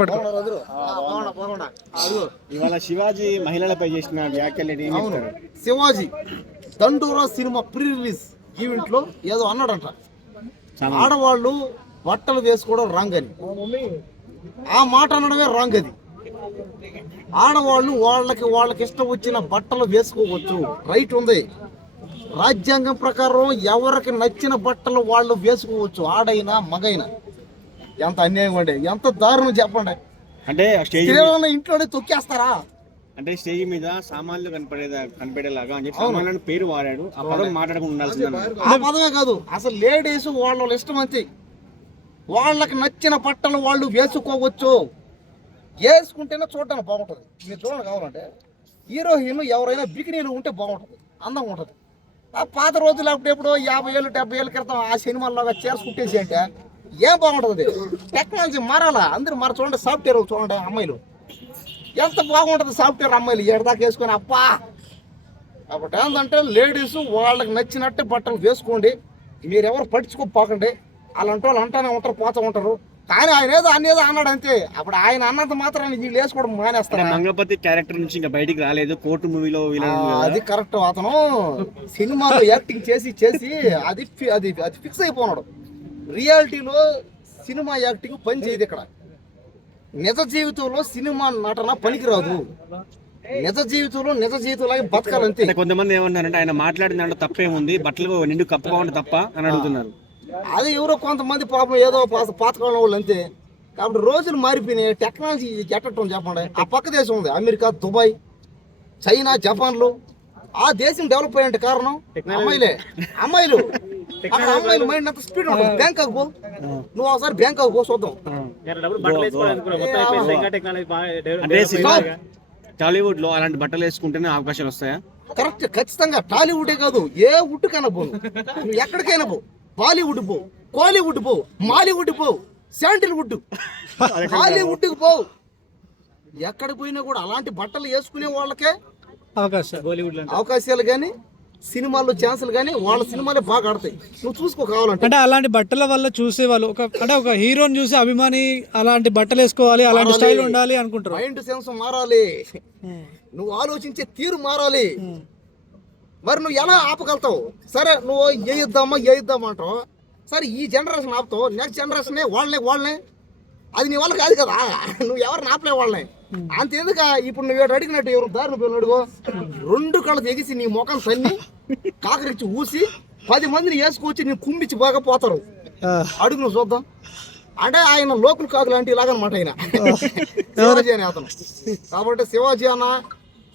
పట్టుకో ఇవాళ శివాజీ మహిళలపై చేసిన వ్యాఖ్యలు అవును? శివాజీ దండోరా సినిమా ప్రీ రిలీజ్ ఈవెంట్లో ఏదో అన్నాడంట. ఆడవాళ్ళు బట్టలు వేసుకోవడం రాంగ్ అని ఆ మాట అనడమే రాంగ్ అది ఆడవాళ్ళు వాళ్ళకి వాళ్ళకి ఇష్టం వచ్చిన బట్టలు వేసుకోవచ్చు. రైట్ ఉంది. రాజ్యాంగం ప్రకారం ఎవరికి నచ్చిన బట్టలు వాళ్ళు వేసుకోవచ్చు ఆడైనా మగైనా. ఎంత అన్యాయం అండి ఎంత దారుణం చెప్పండి. అంటే స్టేజ్ కేవలం ఇంట్లోనే తొక్కేస్తారా? అంటే స్టేజ్ మీద సామాన్లు కనపడేదా కనపడేలాగా అని చెప్పి సామాన్లు పేరు వాడాడు ఆ పదం మాట్లాడకుండా ఉండాల్సింది ఆ పదమే కాదు అసలు లేడీస్ వాళ్ళ ఇష్టం అంతే. వాళ్ళకి నచ్చిన బట్టలు వాళ్ళు వేసుకోవచ్చు. వేసుకుంటేనే చూడడానికి బాగుంటుంది. మీరు చూడండి కావాలంటే హీరోయిన్ ఎవరైనా బికినీలు ఉంటే బాగుంటుంది అందంగా ఉంటుంది. ఆ పాత రోజులు అప్పుడెప్పుడు యాభై ఏళ్ళు డెబ్బై ఏళ్ళ క్రితం ఆ సినిమాల్లోగా చేసుకుంటేసి అంటే ఏం బాగుంటుంది? టెక్నాలజీ మారాలా? అందరూ మరి చూడండి సాఫ్ట్వేర్ చూడండి అమ్మాయిలు. ఎంత బాగుంటుంది సాఫ్ట్వేర్ అమ్మాయిలు? ఏడదాకా వేసుకొని అబ్బా! కాబట్టి ఏంటంటే లేడీస్ వాళ్ళకి నచ్చినట్టే బట్టలు వేసుకోండి. మీరెవరు పట్టించుకోపోకండి అలాంటి వాళ్ళు అంటానే ఉంటారు పోతూ ఉంటారు. కానీ ఆయన ఏదో అన్న ఏదో అన్నాడు అంతే. అప్పుడు ఆయన అన్నంత మాత్రం వీళ్ళు వేసుకోవడం మానేస్తారు? మంగపతి క్యారెక్టర్ నుంచి ఇంకా బయటికి రాలేదు. కోర్టు మూవీలో అది కరెక్ట్ అతను. సినిమాలో యాక్టింగ్ చేసి చేసి అది అది అది ఫిక్స్ అయిపోన్నాడు రియాలిటీలో సినిమా యాక్టింగ్ పని చేయదు ఇక్కడ. నిజ జీవితంలో సినిమా నటన పనికిరాదు. నిజ జీవితంలో నిజ జీవితంలో బతకాలంతే. కొంతమంది ఏమన్నారంటే ఆయన మాట్లాడిన దాంట్లో తప్పేముంది బట్టలు నిండు కప్పుకోవడం తప్ప అని అడుగుతున్నారు. అది ఎవరో కొంతమంది పాపం ఏదో పాత- పాతకాలం వాళ్ళు అంతే. కాబట్టి రోజులు మారిపోయినాయి టెక్నాలజీ ఎట్టడం చెప్పండి. ఆ పక్క దేశం ఉంది అమెరికా దుబాయ్ చైనా జపాన్లు. ఆ దేశం డెవలప్ అయ్యే కారణం అమ్మాయిలే. అమ్మాయిలు. అమ్మాయిలు మైండ్ అంత స్పీడ్ ఉంటుంది బ్యాంకాక్ పో. నువ్వు ఒకసారి చూద్దాం. టాలీవుడ్లో అలాంటి బట్టలు వేసుకుంటేనే అవకాశాలు వస్తాయా? కరెక్ట్ ఖచ్చితంగా టాలీవుడే కాదు. ఏ వుడ్ కైనా పో. నువ్వు ఎక్కడికైనా పో. బాలీవుడ్ పో. కోలీవుడ్ పో. మాలీవుడ్ పో. శాండిల్వుడ్ హాలీవుడ్కి పో. ఎక్కడ పోయినా కూడా అలాంటి బట్టలు వేసుకునే వాళ్ళకే అవకాశం అవకాశాలు కానీ సినిమాల్లో ఛాన్సులు కానీ వాళ్ళ సినిమాలే బాగా ఆడతాయి. నువ్వు చూసుకో కావాలంటే. అంటే అలాంటి బట్టల వల్ల చూసే వాళ్ళు ఒక అంటే ఒక హీరోని చూసి అభిమాని అలాంటి బట్టలు వేసుకోవాలి అలాంటి స్టైల్ ఉండాలి అనుకుంటారు. మైండ్ సెన్స్ మారాలి. నువ్వు ఆలోచించే తీరు మారాలి. మరి నువ్వు ఎలా ఆపగలుగుతావు? సరే నువ్వు వేయిద్దామా వేయిద్దామా అంటావు? సరే ఈ జనరేషన్ ఆపుతావు నెక్స్ట్ జనరేషన్ వాళ్ళనే వాళ్ళనే అది నీ వల్ల కాదు కదా. నువ్వు ఎవరిని ఆపలే వాళ్ళని అంత ఎందుక ఇప్పుడు నువ్వు ఏడు అడిగినట్టు ఎవరు దారిని పోయిన అడుగు. రెండు కళ్ళు ఎగిసి నీ ముఖం తన్ని కాకరించి ఊసి పది మందిని వేసుకొచ్చి నీ కుమ్మిచ్చి బాగా పోతారు అడుగు నువ్వు చూద్దాం. అంటే ఆయన లోకల్ కాదు లాంటి ఇలాగనమాట ఆయన. శివాజీ అనే అతను. కాబట్టి శివాజీ అన్న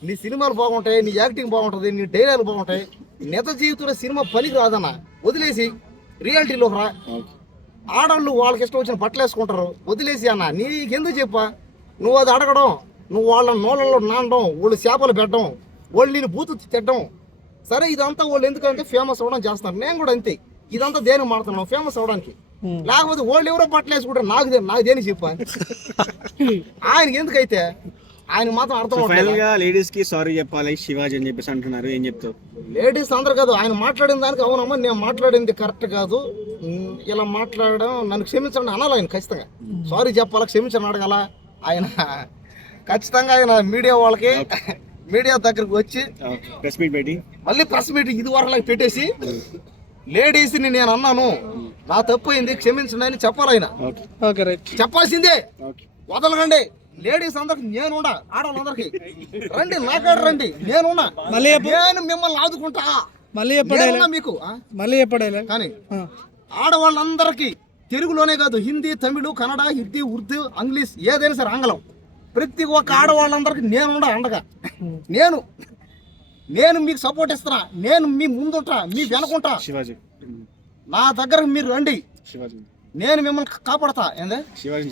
నీ సినిమాలు బాగుంటాయి నీ యాక్టింగ్ బాగుంటుంది నీ డైలాగులు బాగుంటాయి. నిజ జీవితంలో సినిమా పనికి రాదన్న. వదిలేసి రియాలిటీలోకి రా. ఆడవాళ్ళు వాళ్ళకి ఇష్టం వచ్చిన బట్టలు వేసుకుంటారు. వదిలేసి అన్న నీకెందుకు చెప్పా? నువ్వు అది అడగడం నువ్వు వాళ్ళ నోళ్ళలో నానడం వాళ్ళు చేపలు పెట్టడం వాళ్ళు నేను బూతు తిట్టడం. సరే ఇదంతా వాళ్ళు ఎందుకంటే ఫేమస్ అవ్వడం చేస్తారు నేను కూడా అంతే. ఇదంతా దేని మాడుతున్నాం ఫేమస్ అవ్వడానికి. లేకపోతే వాళ్ళు ఎవరో బట్టలు వేసుకుంటారు. నాకు నాకు దేని చెప్పా? ఆయనకి ఎందుకైతే? ఆయన మాత్రం అర్థం ఫైనల్గా లేడీస్కి సారీ చెప్పాలి శివాజీ అని చెప్పేసి అంటున్నారు ఏం చెప్తావు? లేడీస్ అందరు కాదు ఆయన మాట్లాడిన దానికి అవునమ్మా నేను మాట్లాడింది కరెక్ట్ కాదు. ఇలా మాట్లాడడం నన్ను క్షమించండి అనాలి ఆయన ఖచ్చితంగా. సారీ చెప్పాలా క్షమించండి అడగాల? ఆయన ఖచ్చితంగా ఆయన మీడియా వాళ్ళకి మీడియా దగ్గరికి వచ్చి ప్రెస్ మీట్ పెట్టి. మళ్ళీ ప్రెస్ మీట్ ఇది వరకు పెట్టేసి లేడీస్ని నేను అన్నాను నా తప్పు అయింది క్షమించండి అని చెప్పాలి ఆయన. ఓకే. Okay right. చెప్పాల్సిందే. ఓకే. వదలకండి. లేడీస్ అందరికి నేనున్నా ఆడవాళ్ళందరికి. రండి నాకాడ రండి నేనున్నా మళ్ళీ చెప్పు. నేను మిమ్మల్ని ఆదుకుంటా. మళ్ళీ ఎప్పుడు మీకు? మళ్ళీ ఎప్పుడు కానీ ఆడవాళ్ళందరికీ తెలుగులోనే కాదు హిందీ తమిళ కన్నడ హిందీ ఉర్దూ ఇంగ్లీష్ ఏదైనా సరే ఆంగ్లం. ప్రతి ఒక్క ఆడవాళ్ళందరికీ నేను అండగా నేను నేను మీకు సపోర్ట్ ఇస్తున్నా నేను మీ ముందుంటా మీ వెనకుంటా. శివాజీ. నా దగ్గరకు మీరు రండి. శివాజీ. నేను మిమ్మల్ని కాపాడతా ఏందే? శివాజీ